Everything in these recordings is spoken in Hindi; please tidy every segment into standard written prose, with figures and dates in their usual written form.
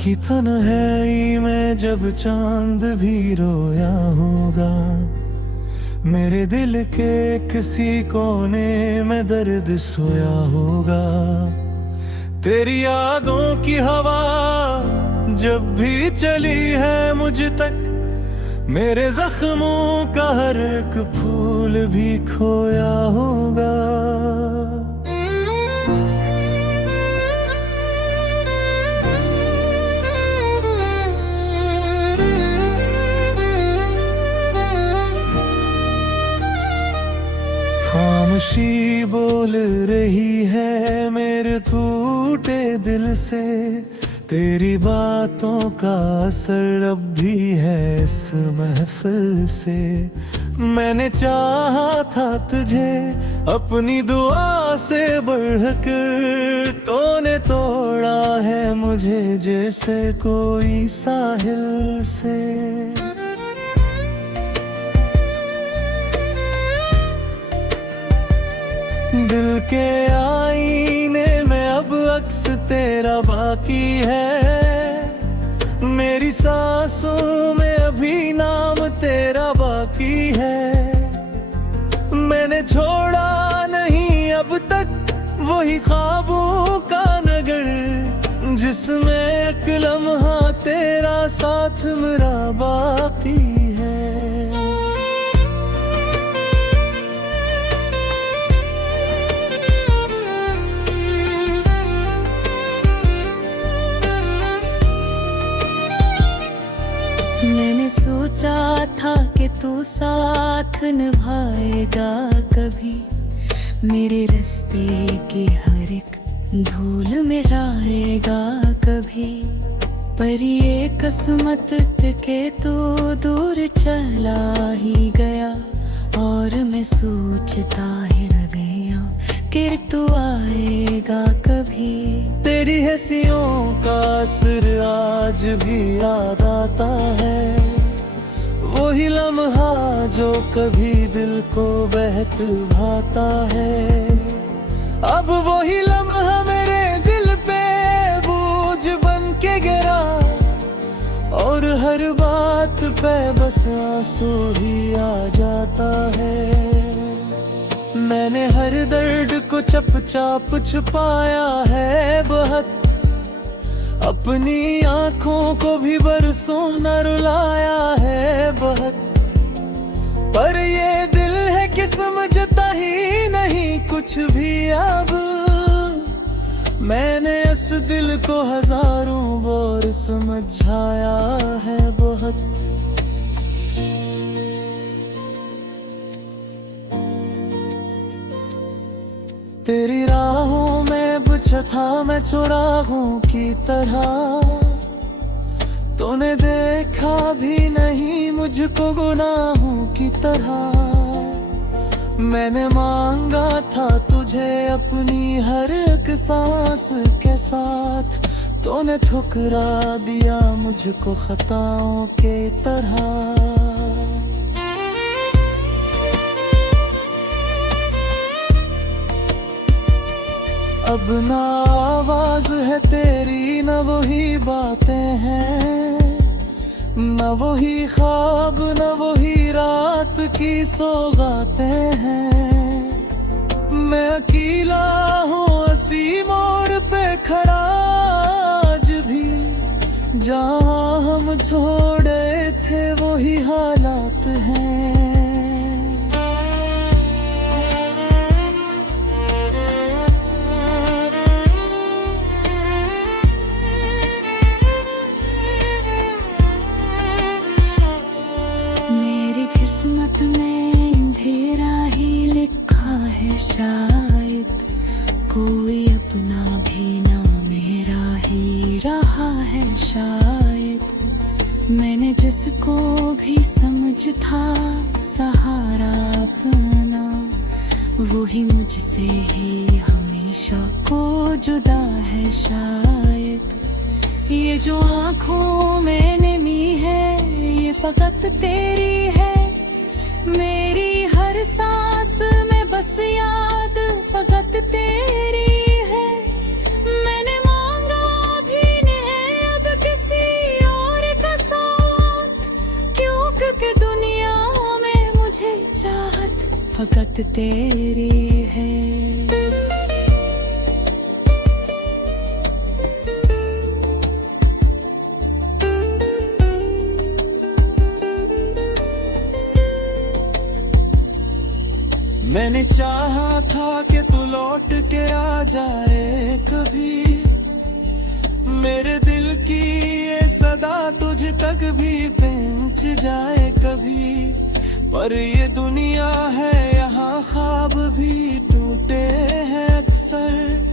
की तन्हाई में जब चांद भी रोया होगा, मेरे दिल के किसी कोने में दर्द सोया होगा। तेरी यादों की हवा जब भी चली है मुझ तक, मेरे जख्मों का हर एक फूल भी खोया होगा। खामोशी बोल रही है मेरे टूटे दिल से, तेरी बातों का असर अब भी है इस महफिल से। मैंने चाहा था तुझे अपनी दुआ से बढ़कर, तूने तोड़ा है मुझे जैसे कोई साहिल से। दिल के आईने में अब अक्स तेरा बाकी है, मेरी सांसों में अभी नाम तेरा बाकी है। मैंने छोड़ा नहीं अब तक वही ख्वाबों का नगर, जिसमें एक लम्हा तेरा साथ मेरा बाकी है। मैंने सोचा था कि तू साथ निभाएगा कभी, मेरे रास्ते की हर एक धूल में रहेगा कभी। पर ये किस्मत के तू दूर चला ही गया, और मैं सोचता ही रह गया कि तू आएगा कभी। तेरी हंसियों का असर आज भी याद आता है, वही लम्हा जो कभी दिल को बहक भाता है। अब वही लम्हा मेरे दिल पे बोझ बन के गिरा, और हर बात पे बस आंसू ही आ जाता है। मैंने हर दर्द को चुपचाप छुपाया है बहुत, अपनी आंखों को भी बरसों न रुलाया है बहुत। पर ये दिल है कि समझता ही नहीं कुछ भी अब, मैंने इस दिल को हजारों बार समझाया है बहुत। तेरी राहों में बिछा था मैं चौराहों की तरह, तूने देखा भी नहीं मुझको गुनाहों की तरह। मैंने मांगा था तुझे अपनी हर एक सांस के साथ, तूने ठुकरा दिया मुझको खताओं के तरह। अब ना आवाज है तेरी न वही बातें हैं, न वही ख्वाब न वही रात की सौगातें हैं। मैं अकेला हूँ इसी मोड़ पे खड़ा आज भी, जहाँ हम छोड़े थे वही हालात हैं। किस्मत में अंधेरा ही लिखा है शायद, कोई अपना भी ना मेरा ही रहा है शायद। मैंने जिसको भी समझ था सहारा अपना, वही मुझसे ही हमेशा को जुदा है शायद। ये जो आँखों में नमी है ये फकत तेरी है, मेरी हर सांस में बस याद फकत तेरी है। मैंने मांगा भी नहीं अब किसी फकत तेरी है। मैंने चाहा था कि तू लौट के आ जाए कभी, मेरे दिल की ये सदा तुझ तक भी पहुंच जाए कभी। पर ये दुनिया है यहाँ ख्वाब भी टूटे हैं अक्सर,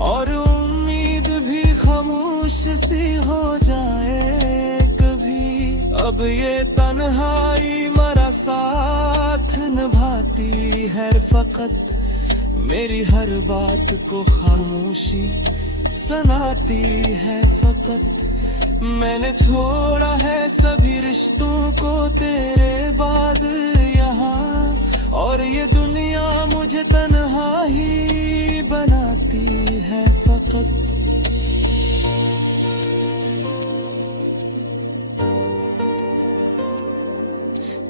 और उम्मीद भी खामोश सी हो जाए कभी। अब ये तन्हाई मरा साथ निभाती है फकत, मेरी हर बात को खामोशी सुनाती है फकत। मैंने छोड़ा है सभी रिश्तों को तेरे बाद यहाँ, और ये दुनिया मुझे तन्हा ही बनाती है फकत।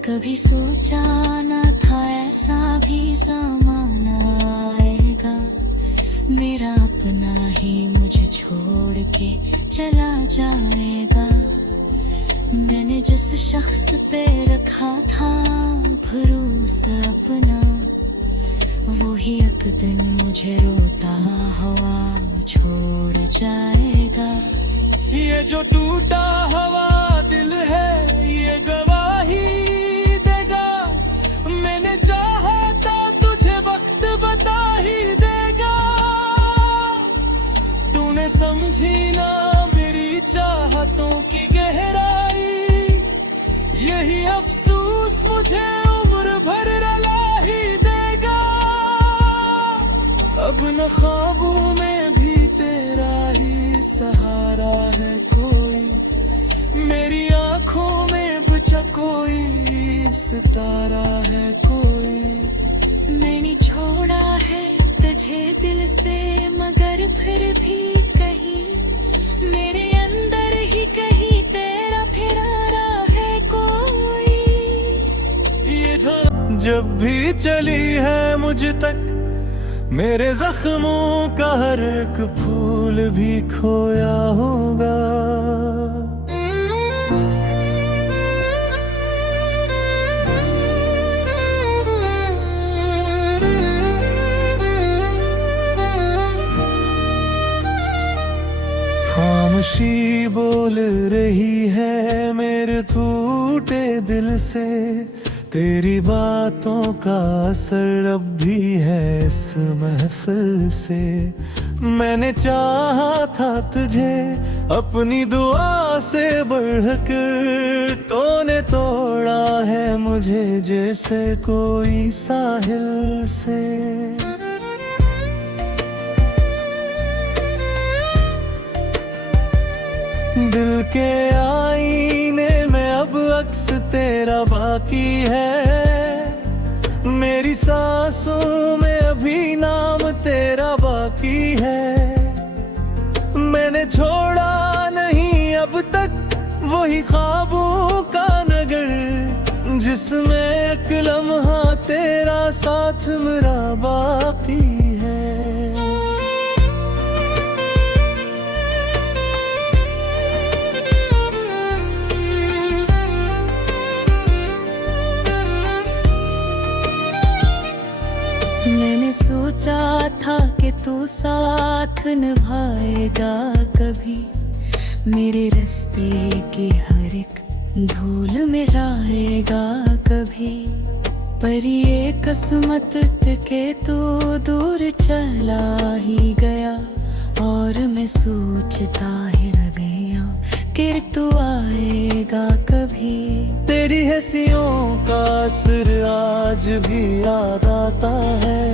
कभी सोचा न था ऐसा भी ज़माना आएगा, मेरा अपना ही मुझे छोड़ के चला जाएगा। मैंने जिस शख्स पे रखा था भरोसा अपना, वो ही एक दिन मुझे रोता हुआ छोड़ जाएगा। ये जो टूटा हुआ दिल है ये गवाही देगा, मैंने चाहा था तुझे वक्त बता ही देगा। तूने समझी ना मेरी चाहतों की गहराई, यही अफसोस मुझे उम्र भर रुला ही देगा। अब न ख्वाबों में भी तेरा ही सहारा है कोई, मेरी आंखों में बचा कोई सितारा है कोई। मैंने छोड़ा है तुझे दिल से, मगर फिर भी कहीं मेरे अंदर ही कहीं तेरा फिरारा है कोई। ये जब भी चली है मुझ तक, मेरे जख्मों का हर एक फूल भी खोया होगा। खामोशी बोल रही है मेरे टूटे दिल से, तेरी बातों का असर अब भी है इस महफिल से। मैंने चाहा था तुझे अपनी दुआ से बढ़कर, तूने तोड़ा है मुझे जैसे कोई साहिल से। दिल के आईने में अब अक्स तेरा बाकी है, मेरी सांसों में अभी नाम तेरा बाकी है। मैंने छोड़ा नहीं अब तक वही ख्वाबों का नगर, जिसमें एक लम्हा तेरा साथ मेरा बाकी है। मैंने सोचा था कि तू साथ निभाएगा कभी, मेरे रास्ते की हर एक धूल में रहेगा कभी। पर ये किस्मत के तू दूर चला ही गया, और मैं सोचता ही रह गया कि तू आएगा कभी। तेरी हंसियों का असर आज भी याद आता है,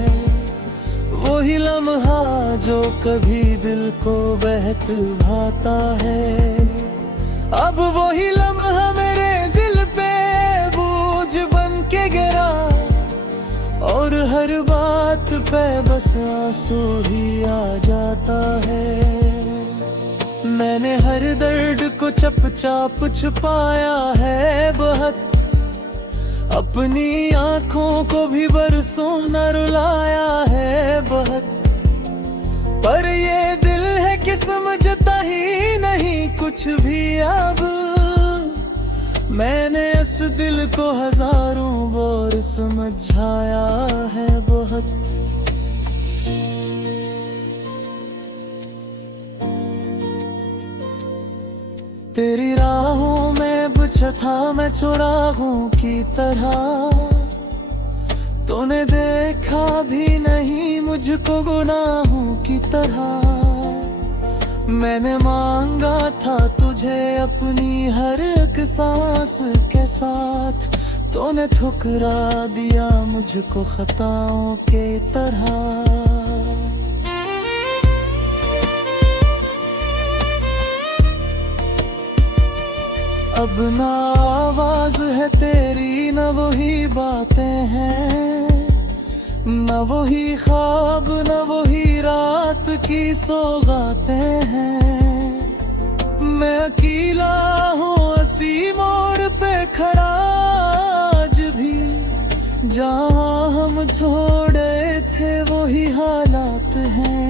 वही लम्हा जो कभी दिल को बहक भाता है। अब वही लम्हा मेरे दिल पे बोझ बन के गिरा, और हर बात पे बस आंसू ही आ जाता है। मैंने हर दर्द को चुपचाप छुपाया है बहुत, अपनी आंखों को भी बरसों न रुलाया है बहुत, पर ये दिल है कि समझता ही नहीं कुछ भी अब। मैंने इस दिल को हजारों बार समझाया है बहुत। तेरी राहों में बिछा था मैं चुराहों की तरह, तूने देखा भी नहीं मुझको गुनाहों की तरह। मैंने मांगा था तुझे अपनी हर एक सांस के साथ, तूने ठुकरा दिया मुझको खताओं के तरह। अब ना आवाज है तेरी न वही बातें हैं, न वही ख्वाब न वही रात की सौगातें हैं। मैं अकेला हूँ इसी मोड़ पे खड़ा आज भी, जहाँ हम छोड़े थे वही हालात हैं।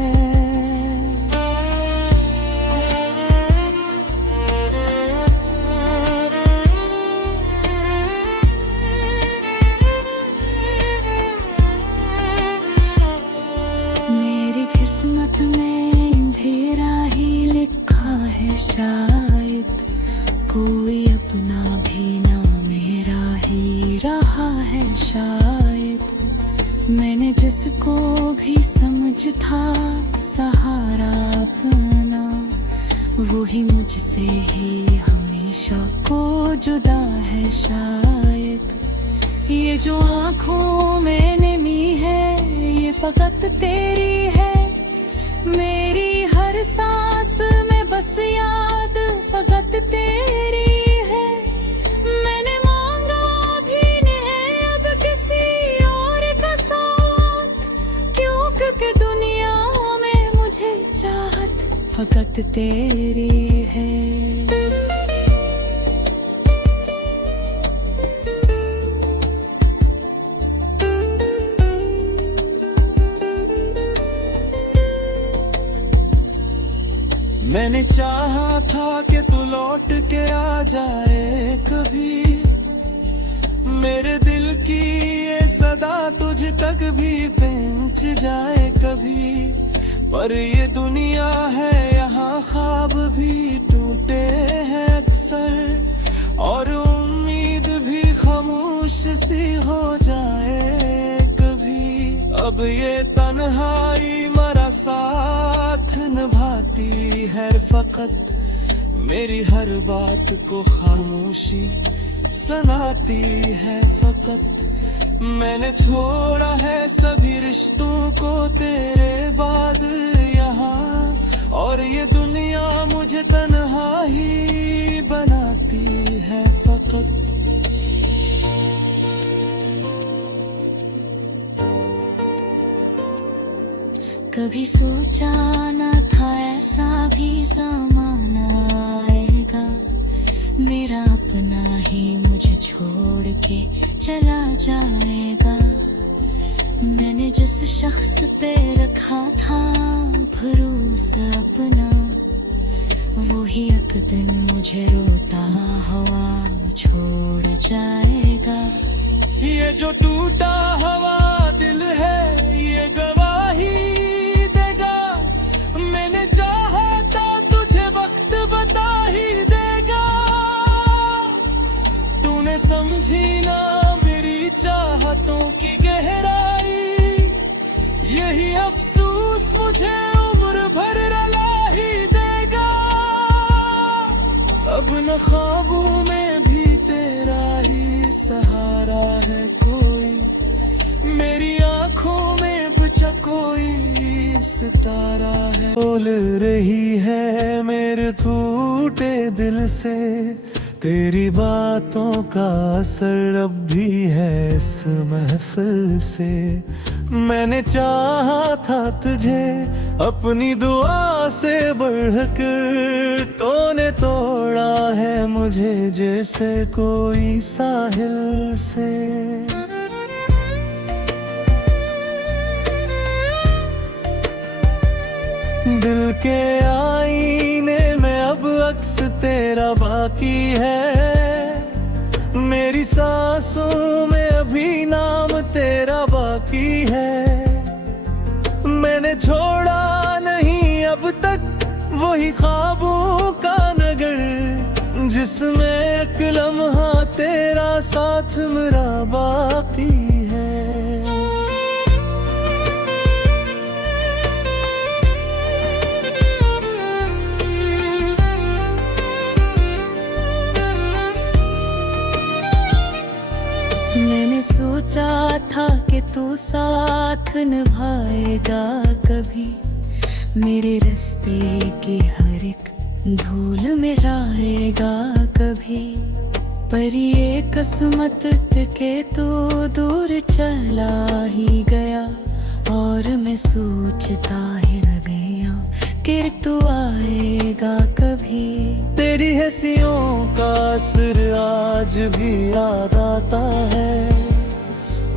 किस्मत में अंधेरा ही लिखा है शायद, कोई अपना भी ना मेरा ही रहा है शायद। मैंने जिसको भी समझ था सहारा अपना, वही मुझसे ही हमेशा को जुदा है शायद। ये जो आँखों में नमी है ये फकत तेरी है, मेरी हर सांस में बस याद फकत तेरी है। मैंने मांगा भी नहीं अब किसी और का साथ, क्यों क्योंकि दुनिया में मुझे चाहत फकत तेरी है। मैंने चाहा था कि तू लौट के आ जाए कभी, मेरे दिल की ये सदा तुझ तक भी पहुंच जाए कभी। पर ये दुनिया है यहाँ ख्वाब भी टूटे हैं अक्सर, और उम्मीद भी खामोश सी हो जाए कभी। अब ये तन्हाई मरा साथ निभाती है फकत, मेरी हर बात को खामोशी सुनाती है फकत। मैंने छोड़ा है सभी रिश्तों को तेरे बाद यहाँ, और ये दुनिया मुझे तन्हा ही बनाती है फकत। कभी सोचा न था ऐसा भी ज़माना आएगा, मेरा अपना ही मुझे छोड़ के चला जाएगा। मैंने जिस शख्स पे रखा था भरोसा अपना, वही एक दिन मुझे रोता हुआ छोड़ जाएगा। ये जो टूटा हुआ दिल है ये गवाही देगा, मैंने चाहा था तुझे वक्त बता ही देगा। तूने समझी ना मेरी चाहतों की गहराई, यही अफसोस मुझे उम्र भर रुला ही देगा। अब न ख्वाबों में भी तेरा ही सहारा है कोई, मेरी आंखों में बचा कोई सितारा है। बोल रही है मेरे टूटे दिल से तेरी बातों का असर अब भी है इस महफिल से। मैंने चाहा था तुझे अपनी दुआ से बढ़कर, तूने तोड़ा है मुझे जैसे कोई साहिल से। दिल के आईने में अब अक्स तेरा बाकी है, मेरी सांसों में अभी नाम तेरा बाकी है। मैंने छोड़ा नहीं अब तक वही ख्वाबों का नगर, जिसमें एक लम्हा तेरा साथ मेरा बाकी है। मैंने सोचा था कि तू साथ निभाएगा कभी, मेरे रास्ते की हर एक धूल मिलाएगा कभी। पर ये किस्मत के तू दूर चला ही गया, और मैं सोचता ही रह गया कि तू आएगा कभी। तेरी हंसियों का असर आज भी याद आता है,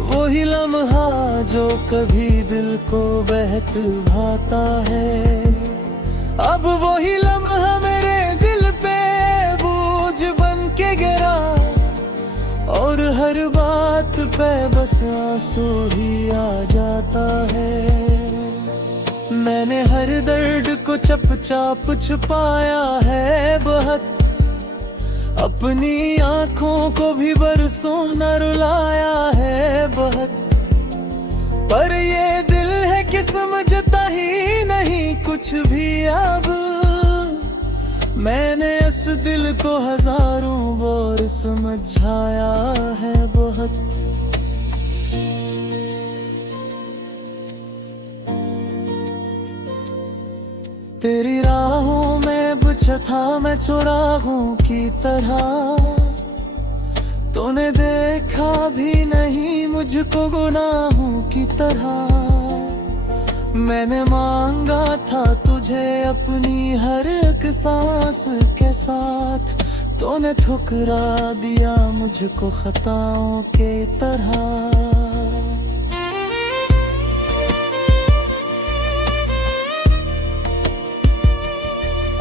वही लम्हा जो कभी दिल को बहक भाता है। अब वही लम्हा मेरे दिल पे बोझ बन के गिरा, और हर बात पे बस आंसू ही आ जाता है। मैंने हर दर्द को चुपचाप छुपाया है बहुत, अपनी आंखों को भी बरसों न रुलाया है बहुत। पर ये दिल है कि समझता ही नहीं कुछ भी अब, मैंने इस दिल को हजारों बार समझाया है बहुत। तेरी राहों में बिछा था मैं चौराहों की तरह, तूने देखा भी नहीं मुझको गुनाहों की तरह। मैंने मांगा था तुझे अपनी हर एक सांस के साथ, तूने ठुकरा दिया मुझको खताओं के तरह।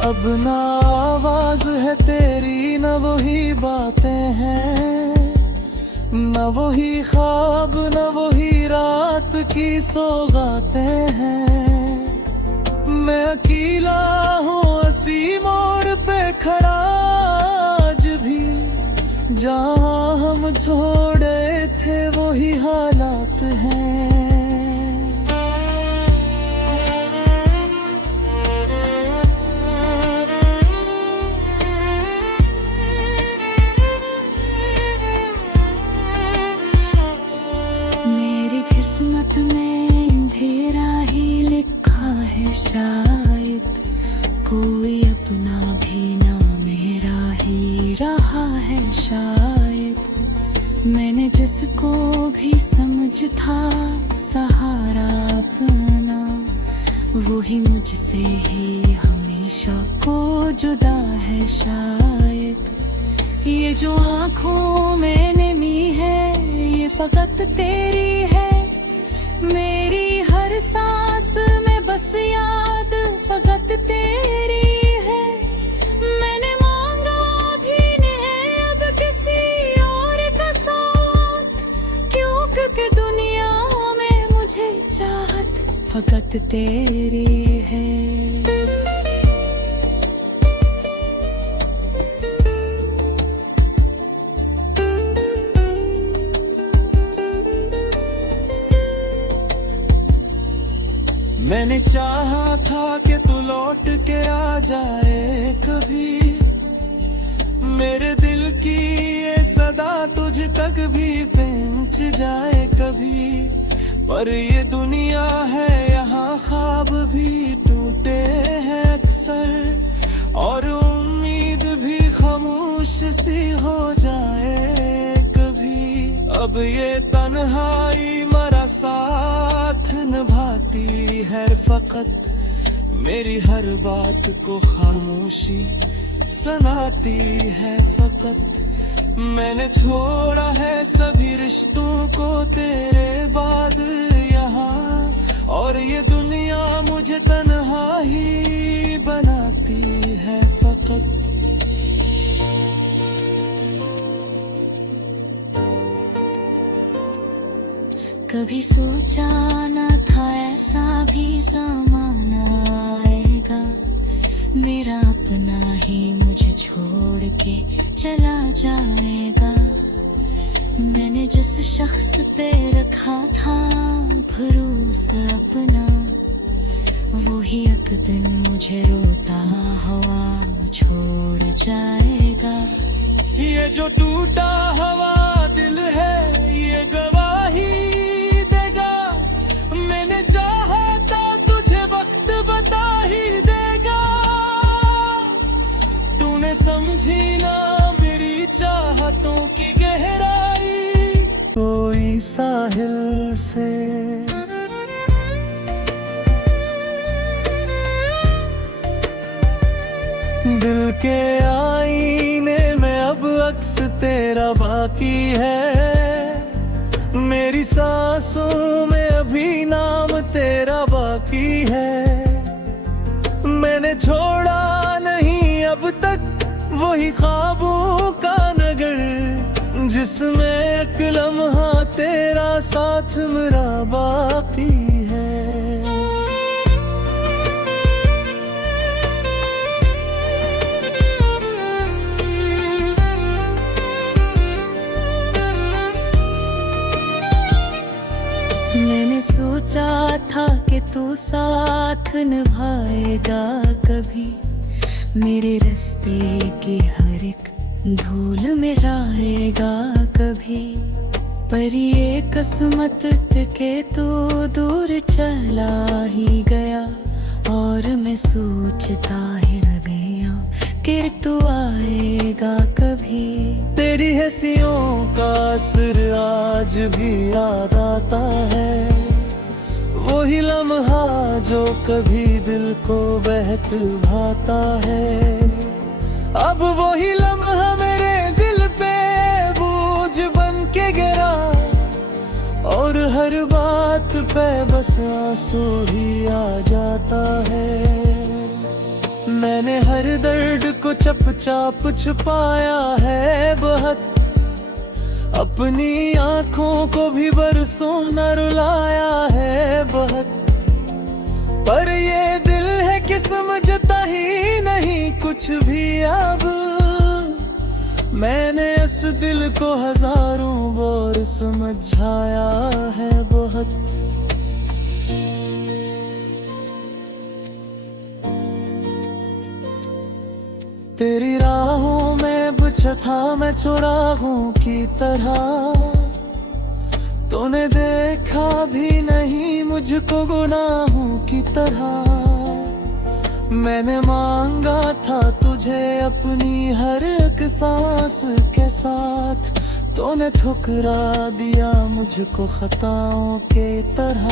अब ना आवाज है तेरी न वही बातें हैं, न वही ख्वाब न वही रात की सौगातें हैं। मैं अकेला हूँ इसी मोड़ पे खड़ा आज भी, जहाँ हम छोड़े थे वही हालात हैं। किस्मत में अंधेरा ही लिखा है शायद, कोई अपना भी ना मेरा ही रहा है शायद। मैंने जिसको भी समझ था सहारा अपना, वही मुझसे ही हमेशा को जुदा है शायद। ये जो आँखों में नमी है ये फकत तेरी है, मेरी हर सांस में बस याद फकत तेरी है। मैंने मांगा भी नहीं अब किसी और का साथ, क्योंकि दुनिया में मुझे चाहत फकत तेरी है। मैंने चाहा था कि तू लौट के आ जाए कभी, मेरे दिल की ये सदा तुझ तक भी पहुंच जाए कभी। पर ये दुनिया है यहाँ ख्वाब भी टूटे हैं अक्सर, और उम्मीद भी खामोश बारिश सी हो जाए कभी। अब ये तन्हाई मरा साथ निभाती है फकत, मेरी हर बात को खामोशी सुनाती है फकत। मैंने छोड़ा है सभी रिश्तों को तेरे बाद यहाँ, और ये दुनिया मुझे तन्हा ही बनाती है फकत। कभी सोचा न था ऐसा भी ज़माना आएगा, मेरा अपना ही मुझे छोड़ के चला जाएगा। मैंने जिस शख्स पे रखा था भरोसा अपना, वो ही एक दिन मुझे रोता हुआ छोड़ जाएगा। ये जो टूटा हुआ दिल है ये गवाही देगा, मैंने चाहा था तुझे वक्त बता ही देगा। तूने समझी ना मेरी चाहतों की गहराई, कोई साहिल से दिल के आईने में अब अक्स तेरा बाकी है। मेरी सांसों में अभी नाम तेरा बाकी है। मैंने छोड़ा नहीं अब तक वही ख्वाबों का नगर, जिसमें एक लम्हा तेरा साथ मेरा बाकी है। मैंने सोचा था कि तू साथ निभाएगा कभी, मेरे रास्ते की हर एक धूल में रहेगा कभी। पर ये किस्मत के तू दूर चला ही गया, और मैं सोचता ही रह गया कि तू आएगा कभी। तेरी हंसियों का असर आज भी याद आता है, वही लम्हा जो कभी दिल को बहक भाता है। अब वही लम्हा मेरे दिल पे बोझ बन के गिरा, और हर बात पे बस आंसू ही आ जाता है। मैंने हर दर्द को चुपचाप छुपाया है बहुत, अपनी आंखों को भी बरसों न रुलाया है बहुत। पर ये दिल है कि समझता ही नहीं कुछ भी अब, मैंने इस दिल को हजारों बार समझाया है बहुत। तेरी राहों में बिछा था मैं चुराहों की तरह, तूने देखा भी नहीं मुझको गुनाहों की तरह। मैंने मांगा था तुझे अपनी हर एक सांस के साथ, तूने ठुकरा दिया मुझको खताओं के तरह।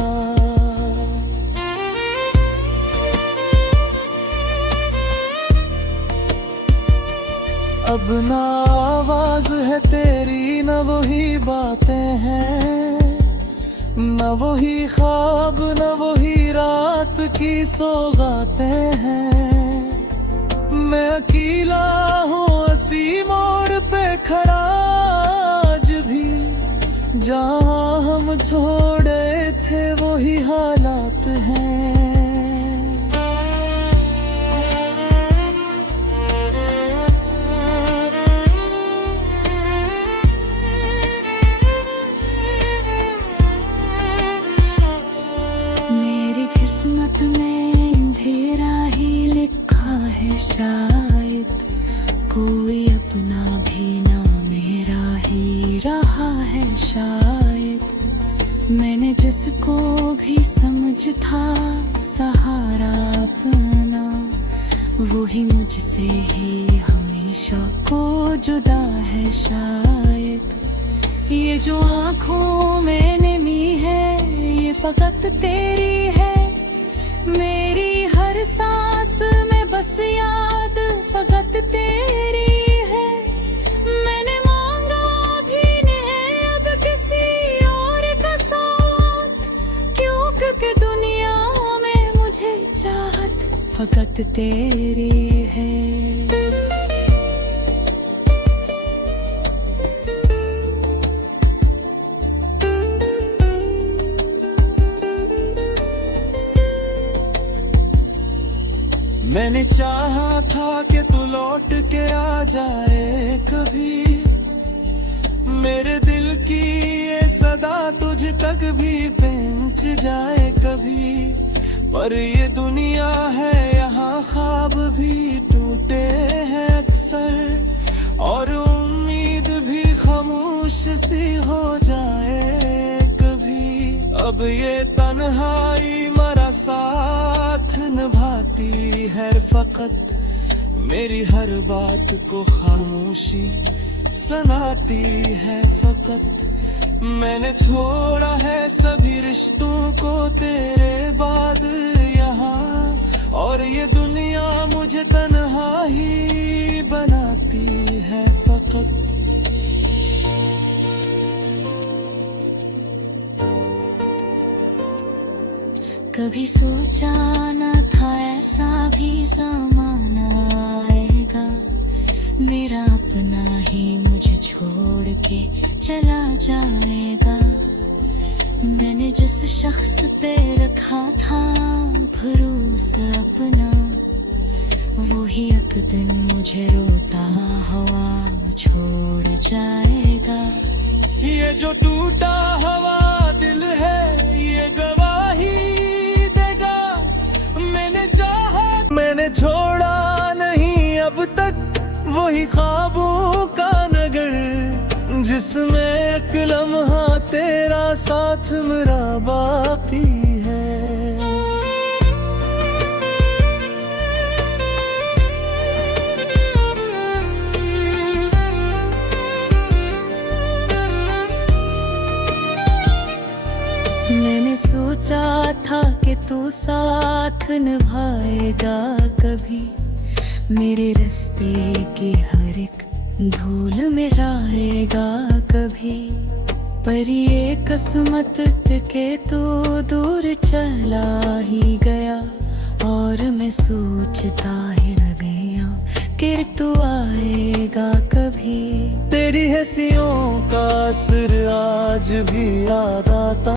अब ना आवाज है तेरी न वही बातें हैं, न वही ख्वाब न वही रात की सौगातें हैं। मैं अकेला हूँ इसी मोड़ पे खड़ा आज भी, जहाँ हम छोड़े थे वही हालात हैं। किस्मत में अंधेरा ही लिखा है शायद, कोई अपना भी ना मेरा ही रहा है शायद। मैंने जिसको भी समझ था सहारा अपना, वो ही मुझसे ही हमेशा हमेशा को जुदा है शायद। ये जो आँखों में नमी है ये फकत तेरी है। मेरी हर सांस में बस याद फकत तेरी है। मैंने मांगा भी नहीं अब किसी और का साथ, क्यों? क्योंकि दुनिया में मुझे चाहत फकत तेरी है। मैंने चाहा था कि तू लौट के आ जाए कभी, मेरे दिल की ये सदा तुझ तक भी पहुंच जाए कभी। पर ये दुनिया है यहाँ ख्वाब भी टूटे हैं अक्सर, और उम्मीद भी खामोश सी हो जाए कभी। अब ये तन्हाई मरा साथ निभाती है फकत, मेरी हर बात को खामोशी सुनाती है फकत। मैंने छोड़ा है सभी रिश्तों को तेरे बाद यहाँ, और ये दुनिया मुझे तन्हा ही बनाती है फकत। कभी सोचा न था ऐसा भी ज़माना आएगा, मेरा अपना ही मुझे छोड़ के चला जाएगा। मैंने जिस शख्स पे रखा था भरोसा अपना, वो ही एक दिन मुझे रोता हुआ छोड़ जाएगा। ये जो टूटा हुआ दिल है ये गवाही देगा, मैंने छोड़ा नहीं अब तक वही ख्वाबों का नगर, जिसमें एक लम्हा तेरा साथ मेरा बाकी है। मैंने सोचा था कि तू साथ निभाएगा कभी, मेरे रास्ते की हर एक धूल में रहेगा कभी। पर ये किस्मत के तू दूर चला ही गया, और मैं सोचता ही रह गया कि तू आएगा कभी। तेरी हंसियों का असर आज भी याद आता।